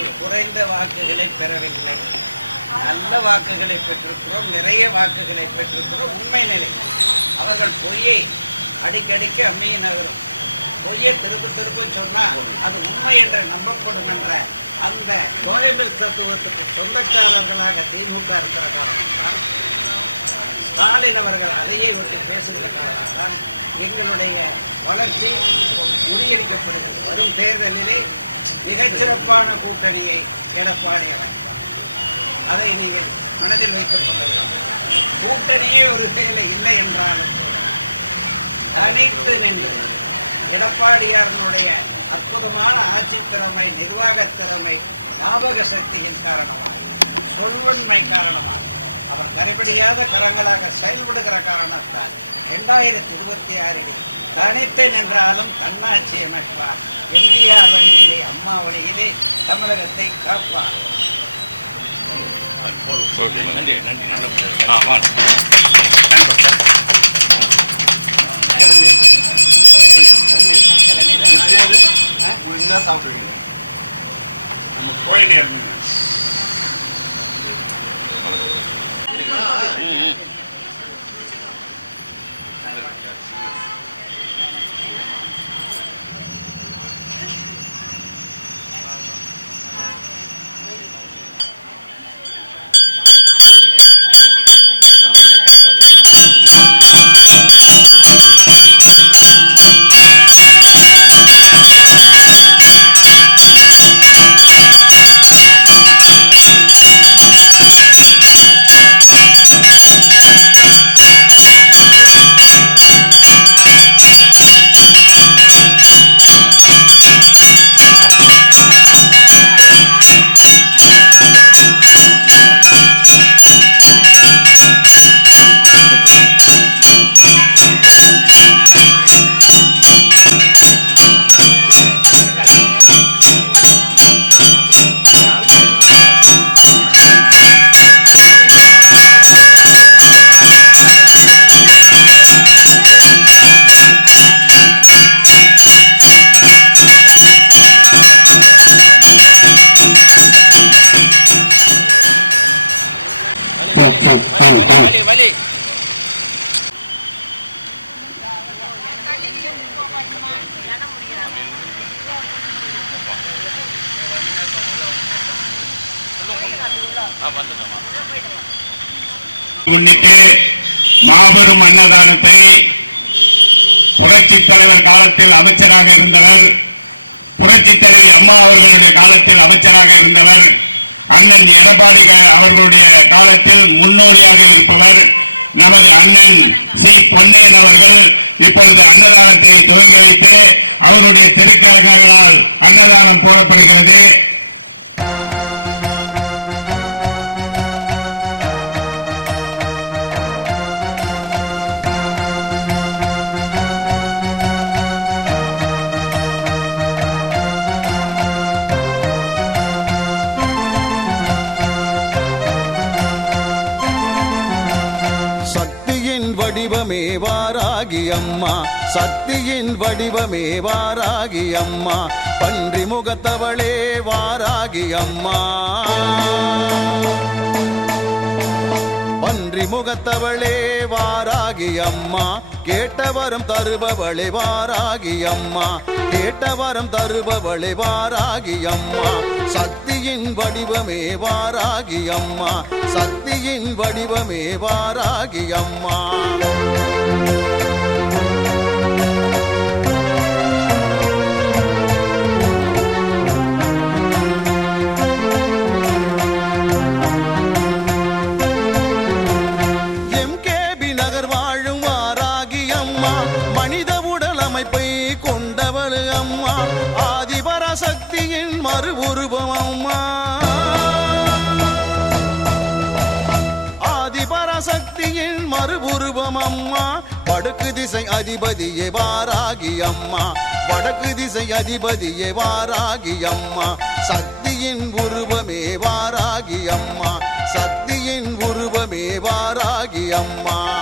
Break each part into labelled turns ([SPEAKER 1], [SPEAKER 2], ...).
[SPEAKER 1] குறைந்த வாக்குகளை பெறவில்லை. நல்ல வாக்குகளை பெற்றிருக்கிறோம் நிறைய வாக்குகளை பெற்றிருக்கிறோம் உண்மை நிலை. அவர்கள் பொய்யை அடிக்கடிக்கு அம்மையை நகரும். பொய்யை திரும்ப திரும்ப சொன்னால் அது உண்மை என்று நம்பப்படும் என்ற அந்த கோயபிள் தத்துவத்துக்கு சொந்தக்காரர்களாக திமுக இருக்கிற காரணத்தால் ஸ்டாலின் அவர்கள் அதையே விட்டு பேசுகிற காரணத்தால் எங்களுடைய வளர்ச்சி முறியடிக்கப்படுகிறது. வரும் தேர்தலிலே மிகச்சிறப்பான கூட்டணியை எடப்பாடி அமைப்பார் அதை நீங்கள் மனதில் வைத்துக் கொள்ளுங்கள். கூட்டணியே ஒரு வேலை இல்லை என்றாலும் தனித்து நின்று எடப்பாடியாரனுடைய அற்புதமான ஆட்சி திறமை நிர்வாக திறமை ஞாபக சக்தியின் காரணமாக சொல்வன்மை காரணமாக அவர் கரைபிடியாத கரங்களாக செயல்படுகிற காரணத்தால் இரண்டாயிரத்தி இருபத்தி ஆறில் தனித்து நின்றாலும் தன்னாட்சி அமைப்பார். எம்ஜிஆர் வழியிலே அம்மா வழியிலே தமிழகத்தை காப்பார்.
[SPEAKER 2] நன்றி நன்றி
[SPEAKER 3] என்ன சாப்பிடுவீங்க நம்ம கோயில்
[SPEAKER 4] முன்னிட்டு மாபெரும் அன்னதானத்தை புரட்சி தலைவர் காலத்தில் அமைச்சராக இருந்தவர் புரட்சி தலைவி அம்மா அவர்களுடைய காலத்தில் அமைச்சராக இருந்தவர் அண்ணன் எடப்பாடி அவர்களுடைய காலத்தில் முன்னோடியாக இருப்பவர் நமது அண்ணன் சி. பொன்னையன் அவர்கள். இப்பொழுது அன்னதானத்தை துவங்கி வைத்து அவருடைய திருக்கரங்களால் அன்னதானம் போடப்படுகிறது.
[SPEAKER 5] அம்மா சக்தியின் வடிவமே வாராகி அம்மா பன்றி முகத்தவளே வாராகி அம்மா. பன்றி முகத்தவளே வாராகி அம்மா கேட்டவரம் தருபவளே வாராகி அம்மா கேட்டவரம் தருபவளே வாராகி அம்மா. சக்தியின் வடிவமே வாராகி அம்மா சக்தியின் வடிவமே வாராகி அம்மா. அமைப்பை கொண்டவள் அம்மா. ஆதிபராசக்தியின் மறு உருவம் அம்மா. ஆதிபராசக்தியின் மறு உருவம் அம்மா. வடக்கு திசை அதிபதியே வாராகி அம்மா. வடக்கு திசை அதிபதியே வாராகி அம்மா. சக்தியின் உருவமே வாராகி அம்மா. சக்தியின் உருவமே வாராகி அம்மா.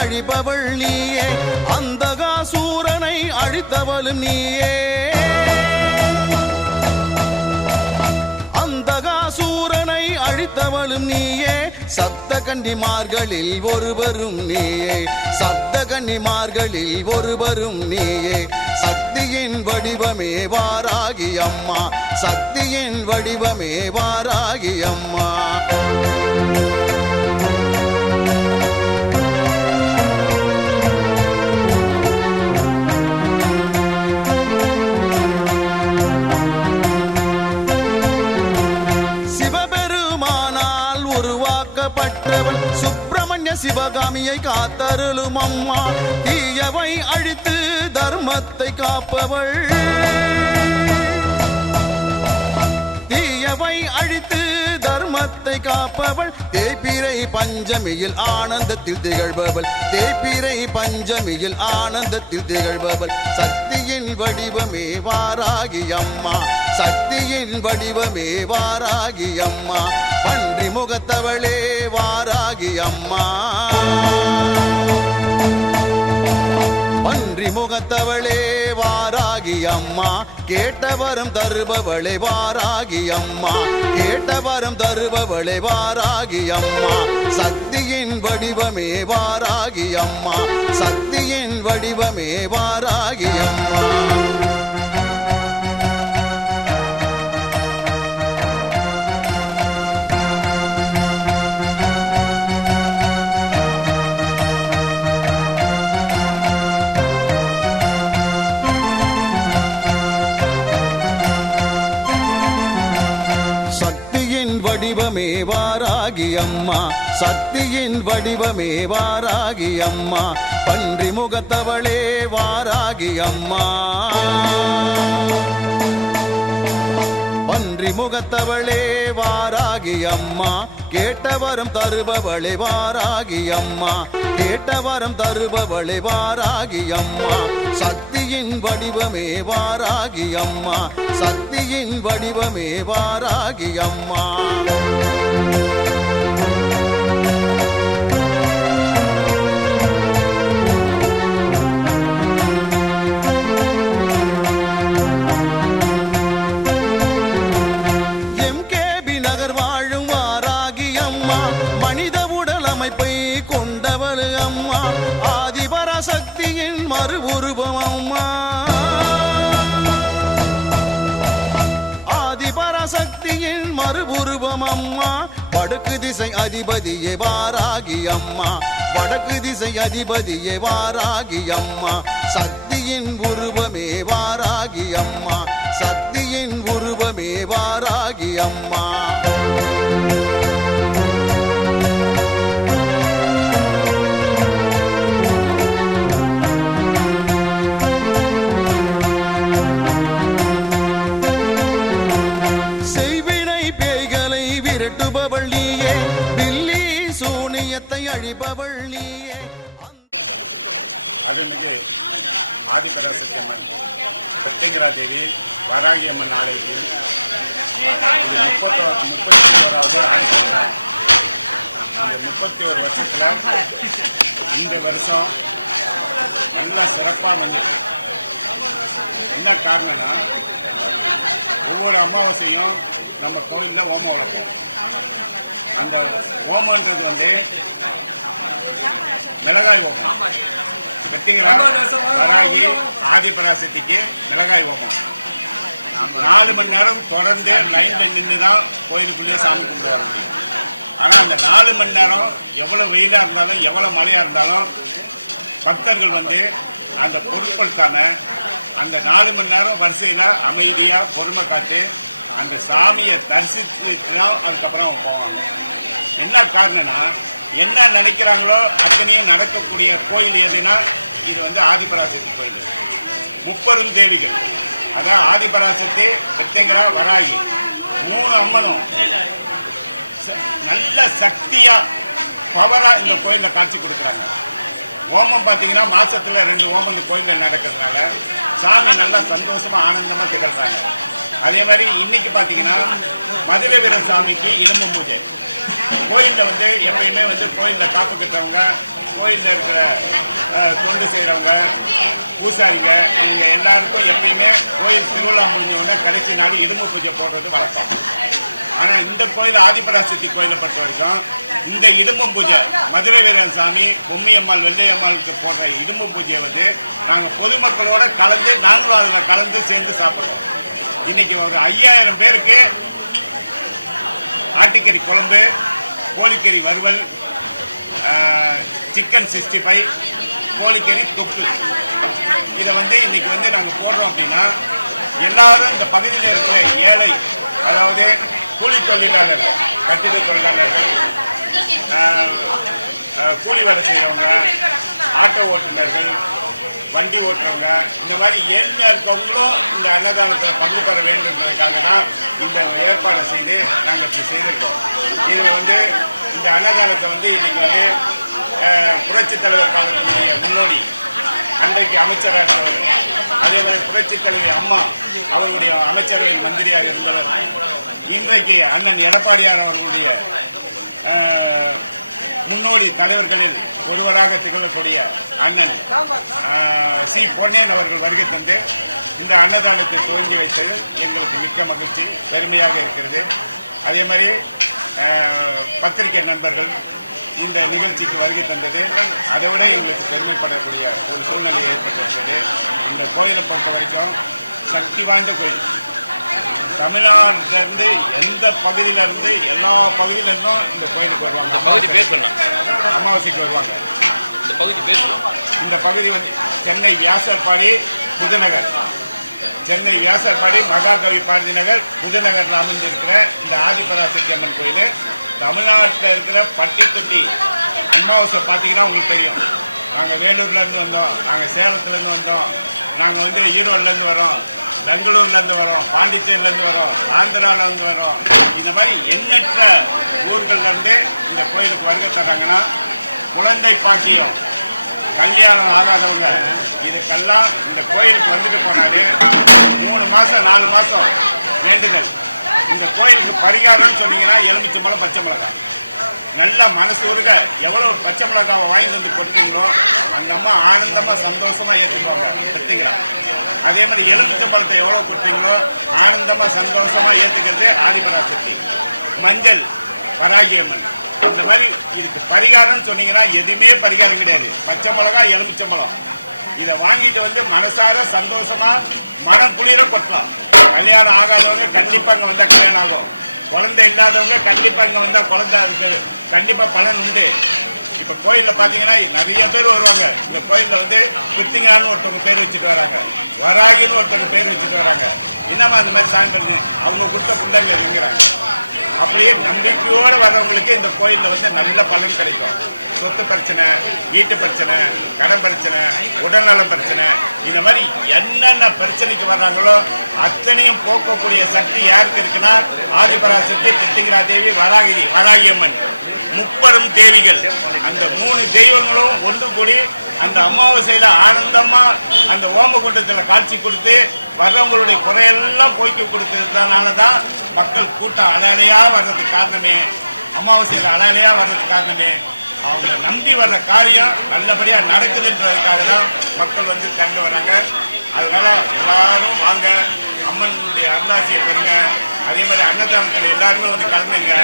[SPEAKER 5] அழிப்பவள் நீயே அந்தகாசூரனை அழித்தவளும் நீயே. அந்தகாசூரனை அழித்தவளும் நீயே சத்த கன்னிமார்களில் ஒருவரும் நீயே. சத்த கன்னிமார்களில் ஒருவரும் நீயே. சக்தியின் வடிவமே வாராகி அம்மா சக்தியின் வடிவமே வாராகி அம்மா. சிவகாமியை காத்தருளும் அம்மா. தீயவை அழித்து தர்மத்தை காப்பவள். தீயவை அழித்து தர்மத்தை காப்பவள். தேய்பிரை பஞ்சமியில் ஆனந்தத்தில் திகழ்பவள். தேய்பிரை பஞ்சமியில் ஆனந்தத்தில் திகழ்பவள். சக்தியின் வடிவமே வாராகி அம்மா. சக்தியின் வடிவமே வாராகி அம்மா. பன்றி முகத்தவளே வாராகி அம்மா. பன்றி முகத்தவளே வாராகி அம்மா. கேட்டவரம் தருபவளே வாராகி அம்மா. கேட்டவரம் தருபவளே வாராகி அம்மா. சக்தியின் வடிவமே வாராகி அம்மா. சக்தியின் வடிவமே வாராகி அம்மா. வடிவமே வாராகி அம்மா. சக்தியின் வடிவமே வாராகி அம்மா. பன்றி முகத்தவளே வாராகி அம்மா. அறிமுகத்தவளே வாராகி அம்மா. கேட்டவரம் தருபவளே வாராகி அம்மா. கேட்டவரம் தருபவளே வாராகி அம்மா. சக்தியின் வடிவமே வாராகி அம்மா. சக்தியின் வடிவமே வாராகி அம்மா. அம்மா. வடக்கு திசை அதிபதியே வாராகி அம்மா. வடக்கு திசை அதிபதியே வாராகி அம்மா. சக்தியின் உருவமே வாராகி அம்மா. சக்தியின் உருவமே வாராகி அம்மா.
[SPEAKER 3] பிரத்யங்கரா தேவி வராகி அம்மன் ஆலயத்தில் இந்த முப்பத்தோ முப்பத்தி ஓராவது ஆண்டு முப்பத்தி ஒரு வருஷத்தில் இந்த வருஷம் நல்லா சிறப்பாக வந்திருக்கு என்ன காரணம்னா ஒவ்வொரு அமாவாசையும் நம்ம கோயிலில் ஓமம் வளர்ப்போம். அந்த ஓமன்றது வந்து மிளகாய் ஓமம் வராகி ஆதிபராசக்திக்கு மிளகாய் ஓமம். நாலு மணி நேரம் தொடர்ந்து லைன்ல நின்று தான் கோயிலுக்குள்ளேயே சாமி கும்பிட முடியும் ஆனால் அந்த நாலு மணி நேரம் எவ்வளோ வெயிலாக இருந்தாலும் எவ்வளோ மழையாக இருந்தாலும் பக்தர்கள் வந்து அந்த பொருட்படுத்தாம அந்த நாலு மணி நேரம் வரிசையில் அமைதியாக பொறுமை காத்து அந்த சாமியை தரிசித்து தான் அதுக்கப்புறம் போவாங்க. என்ன காரணம்னா என்ன நினைக்கிறாங்களோ அத்தனையும் நடக்கக்கூடிய கோயில் எதுனா இது வந்து ஆதிபராசக்தி கோயில். முப்பெரும் தேவிகள். அதான் ஆதிபராசக்தி வெத்திங்கரா வராகி. மூணு அம்மனும். ச- நல்ல சக்தியா பவரா இந்த கோயிலில் காட்சி கொடுக்குறாங்க. ஓமம் பார்த்தீங்கன்னா மாசத்துல ரெண்டு ஓமம் இந்த கோயிலில் நடக்கிறதுனால சாமி நல்லா சந்தோஷமா ஆனந்தமா திகழ்றாங்க. அதே மாதிரி இன்னைக்கு பார்த்தீங்கன்னா மதுரை வீரன் சாமிக்கு இளம பூஜை. கோயிலில் வந்து எப்பயுமே வந்து கோயிலில் காப்பு கட்டுறவங்க கோயிலில் இருக்கிற தொண்டு செய்கிறவங்க பூசாரிங்க இவங்க எல்லாருக்கும் எப்பயுமே கோயில் திருவிழா முடிஞ்சவுடனே கடைசி நாள் இரும்பு பூஜை போடுறது வழக்கம். ஆனால் இந்த கோயில் ஆதிபராசக்தி கோயிலை பொறுத்த வரைக்கும் இந்த இரும்பு பூஜை மதுரை வீரன் சாமி பொம்மியம்மாள் வெள்ளையம்மாளுக்கு போடுற இரும்பு பூஜையை வந்து நாங்கள் பொதுமக்களோட கலந்து நாங்களும் அதில் கலந்து சேர்ந்து சாப்பிட்றோம். இன்னைக்கு ஒரு ஐயாயிரம் பேருக்கு ஆட்டுக்கறி குழம்பு கோழிக்கறி வறுவல் சிக்கன் சிக்ஸ்டி ஃபைவ் கோழிக்கறி தொக்கு. இதை வந்து இன்னைக்கு வந்து நாங்கள் போடுறோம் அப்படின்னா எல்லாரும் இந்த பகுதியில் இருக்கிற ஏழை அதாவது கூலி தொழிலாளர் கட்டிட தொழிலாளர்கள் கூலி வேலை செய்கிறவங்க ஆட்டோ ஓட்டுநர்கள் வண்டி ஓட்டுறவங்க இந்த மாதிரி ஏழ்மையாக இருக்கவங்களும் இந்த அன்னதானத்தில் பங்கு பெற வேண்டும்ன்றதுக்காக தான் இந்த ஏற்பாடு செய்து நாங்கள் இப்படி செய்திருக்கோம். இது வந்து இந்த அன்னதானத்தை வந்து இன்னைக்கு வந்து புரட்சித் தலைவர் காலத்தினுடைய முன்னோடி அன்றைக்கு அமைச்சராக இருந்தவர். அதே மாதிரி புரட்சித் தலைவி அம்மா அவருடைய அமைச்சரவை மந்திரியாக இருந்தவர் இன்றைக்கு அண்ணன் எடப்பாடியார் அவர்களுடைய முன்னோடி தலைவர்களில் ஒருவராக திகழக்கூடிய அண்ணன் சி. பொன்னேன் அவர்கள் வருகை தந்து இந்த அன்னதானத்தை துவங்கி வைத்து எங்களுக்கு மிக்க மகிழ்ச்சி பெருமையாக இருக்கிறது. அதே மாதிரி பத்திரிகை நண்பர்கள் இந்த நிகழ்ச்சிக்கு வருகை தந்தது. அதை விட எங்களுக்கு பெருமைப்படக்கூடிய ஒரு சூழ்நிலை ஏற்பட்டிருக்கிறது. இந்த கோயிலை பொறுத்த வரைக்கும் சக்தி வாய்ந்த கோயில். தமிழ்நாட்டில இருந்து எந்த பகுதியில இருந்து எல்லா பகுதியில இருந்தும் இந்த கோயிலுக்கு வருவாங்க.
[SPEAKER 2] இந்த பகுதி பேர் சொல்லலாம்.
[SPEAKER 3] அமாவாசைக்கு வருவாங்க.
[SPEAKER 2] இந்த பகுதி பேர்
[SPEAKER 3] இந்த பகுதி வந்து சென்னை வியாசர்பாடி புதுநகர். சென்னை வியாசர்பாடி மகாகவி பாரதி நகர் புதுநகரில் அமைஞ்சிருக்கிற இந்த ஆதிபராசக்தி அம்மன் கோயில். தமிழ்நாட்டில் இருக்கிற பட்டி தொட்டி அமாவாசை பார்த்தீங்கன்னா உங்களுக்கு தெரியும். நாங்கள் வேலூர்லேருந்து வந்தோம். நாங்கள் சேலத்துலேருந்து வந்தோம். நாங்கள் வந்து ஈரோட்லேருந்து வரோம் பெங்களூர்லேருந்து வரோம் பாண்டிச்சேரியிலேருந்து வரோம் ஆந்திராவிலேருந்து வரோம். இந்த மாதிரி எண்ணற்ற ஊர்கள்லேருந்து இந்த கோயிலுக்கு வருகை தர்றாங்கன்னா குழந்தை பாக்கியம் கல்யாணம் ஆகாதவங்க இதுக்கெல்லாம் இந்த கோயிலுக்கு வந்துட்டு போனாலே மூணு மாதம் நாலு மாதம் வேண்டுதல். இந்த கோயிலுக்கு பரிகாரம்னு சொன்னீங்கன்னா எலுமிச்சம்பழம் பச்சை மிளகாய். நல்ல மனசு உருக எவ்வளோ பச்சை மிளகாவை வாங்கி வந்து கொடுத்தீங்களோ அந்த அம்மா ஆனந்தமாக சந்தோஷமாக ஏற்றுக்குவாங்க அதே மாதிரி எலுமிச்சம்பழத்தை எவ்வளவு கொடுத்தீங்களோ ஆனந்தமா சந்தோஷமா ஏத்துக்கிறது ஆதிபராசக்தி. மஞ்சள் வராகியம்மன் அந்த மாதிரி இதுக்கு பரிகாரம்னு சொன்னீங்கன்னா எதுவுமே பரிகாரம் கிடையாது. பச்சை மிளகா எலுமிச்சம்பழம். இதை வாங்கிட்டு வந்து மனசார சந்தோஷமா மனம் குளிர கொட்டலாம். கல்யாணம் ஆகாதவங்க கண்டிப்பா அங்க வந்தா கல்யாணம் ஆகும். குழந்தை இல்லாதவங்க கண்டிப்பா இங்க வந்தா குழந்தை இருக்கு. கண்டிப்பா பலன் உண்டு. இப்ப கோயில்ல பாத்தீங்கன்னா நிறைய பேர் வருவாங்க. இந்த கோயில்ல வந்து பித்திங்கான்னு ஒருத்தவங்க பேர் வச்சுட்டு வராங்க. வராகின்னு ஒருத்தவங்க பேர் வச்சுட்டு வராங்க. என்னம்மா அந்த மாதிரி சாமி பண்ணி அவங்க கொடுத்த பிள்ளைங்க இருக்கிறாங்க அப்படியே நம்பிக்கையோடு வர்றவங்களுக்கு இந்த கோயிலில் வந்து நல்ல பலன் கிடைக்கும். சொத்து பிரச்சனை வீட்டு பிரச்சனை கடன் பிரச்சனை உடல்நலம் பிரச்சனை இந்த மாதிரி என்னென்ன பிரச்சனைக்கு வர்றாங்களோ அத்தனையும் போக்கக்கூடிய சக்தி யாருக்கு இருக்குன்னா ஆதிபராசக்தி பித்திகிரா தேவி வராகி வராகியம்மன். முப்பெரும் தேவிகள். அந்த மூணு தெய்வங்களும் ஒன்று கூடி அந்த அமாவாசையில ஆனந்தமா அந்த ஓமகுண்டத்துல காட்சி கொடுத்து வர்றவங்களுடைய குறையெல்லாம் போய்க்கு கொடுத்ததுனால தான் மக்கள் கூட்டம் அலையலையா வர்றதுக்கு காரணமே அமாவாசையில் அலையலையா வர்றதுக்கு காரணமே அவங்க நம்பி வர்ற காரியம் நல்லபடியா நடக்குதுன்றதுக்காக தான் மக்கள் வந்து தங்க வராங்க. அதனால எல்லாரும் வாங்க அம்மனுடைய அருளாசியை பெறுங்க. அதே மாதிரி அன்னதானத்தில் எல்லாருமே வந்து கலந்துங்க.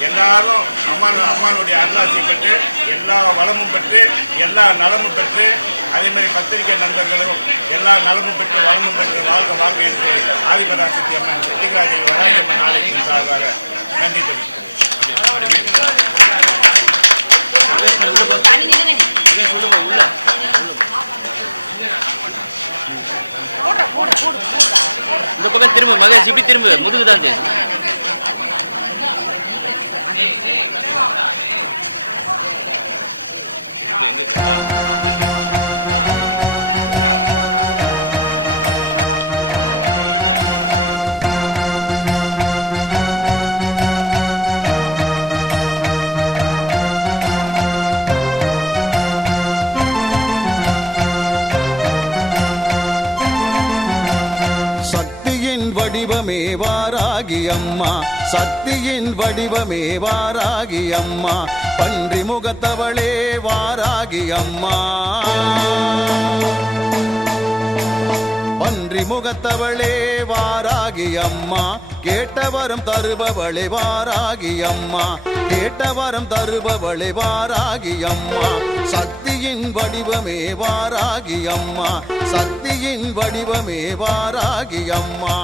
[SPEAKER 3] எல்லாரும் அம்மான் அம்மானுடைய அருளாசியை பெற்று எல்லா வளமும் பெற்று எல்லா நலமும் பெற்று அதே மாதிரி பத்திரிகை நண்பர்களும் எல்லா நலமும் பெற்று வளமும் பெற்று வாழ்க வாழ்க என்று ஆதிபராசக்தி அம்மன் வெட்டிகாரி வராயம்மன் நாளைக்கு சார்பாக நன்றி
[SPEAKER 2] இந்த பக்கம் திரும்ப மகேஷ் இப்படி திரும்ப முதுகு தாங்க
[SPEAKER 5] அம்மா சக்தியின் வடிவமே வாராகி அம்மா பன்றி முகத்தவளே வாராகி அம்மா. பன்றி முகத்தவளே வாராகி அம்மா கேட்டவரம் தருபவளே வாராகி அம்மா கேட்டவரம் தருபவளே வாராகி அம்மா. சக்தியின் வடிவமே வாராகி அம்மா சக்தியின் வடிவமே வாராகி அம்மா.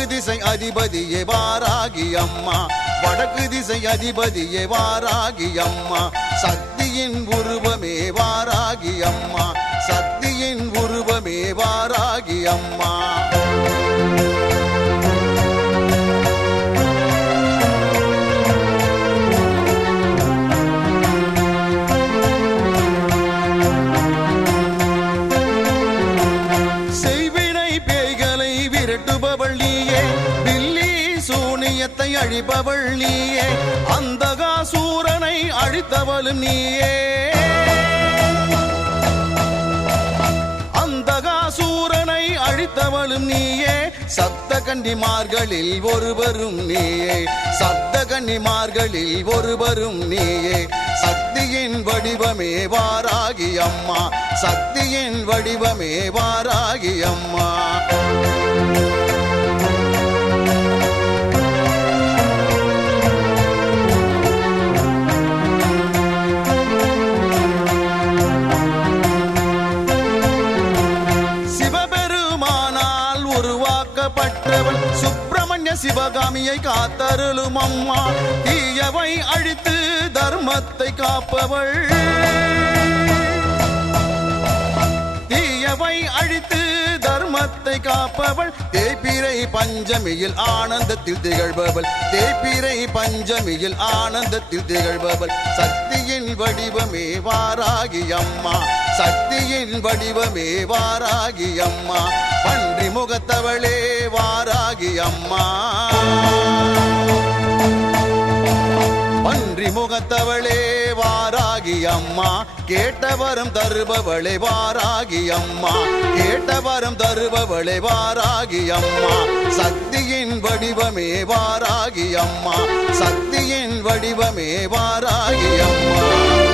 [SPEAKER 5] வடக்கு திசை அதிபதியே வாராகி அம்மா. வடக்கு திசை அதிபதியே வாராகி அம்மா. சக்தியின் உருவமே வாராகி அம்மா. சக்தியின் உருவமே வாராகி அம்மா. அழிப்பவள் நீயே அந்தகாசூரனை அழித்தவளும் நீயே. அந்தகாசூரனை அழித்தவளும் நீயே. சத்த கன்னிமார்களில் ஒருவரும் நீயே. சத்த கன்னிமார்களில் ஒருவரும் நீயே. சக்தியின் வடிவமே வாராகி அம்மா சக்தியின் வடிவமே வாராகி அம்மா சுப்பிரமணிய சிவகாமியை காத்தருளும் அம்மா தீயவை அழித்து தர்மத்தை காப்பவள். தீயவை அழித்து தர்மத்தை காப்பவள். தேய்பிரை பஞ்சமியில் ஆனந்தத்தில் திகழ்பவள். தேய்பிரை பஞ்சமியில் ஆனந்தத்தில் திகழ்பவள். சக்தியின் வடிவமே வாராகி அம்மா சக்தியின் வடிவமே வாராகி அம்மா பண் முகத்தவளே வாராகி அம்மா. பன்றி முகத்தவளே வாராகி அம்மா. கேட்டவரம் தருபவளே வாராகி அம்மா. கேட்டவரம் தருபவளே வாராகி அம்மா. சக்தியின் வடிவமே வாராகி அம்மா. சக்தியின் வடிவமே வாராகி அம்மா.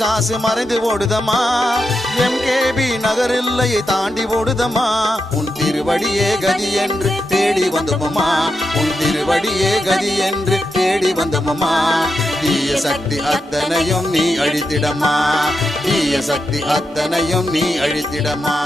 [SPEAKER 5] பிசாசு மறைந்து ஓடுதம்மா. எம்கேபி நகர் இல்லையை தாண்டி ஓடுதமா உன் திருவடியே கதி என்று தேடி வந்தோமம்மா உன் திருவடியே கதி என்று தேடி வந்தோமம்மா தீய சக்தி அத்தனையும் நீ அழித்திடமா தீய சக்தி அத்தனையும் நீ அழித்திடமா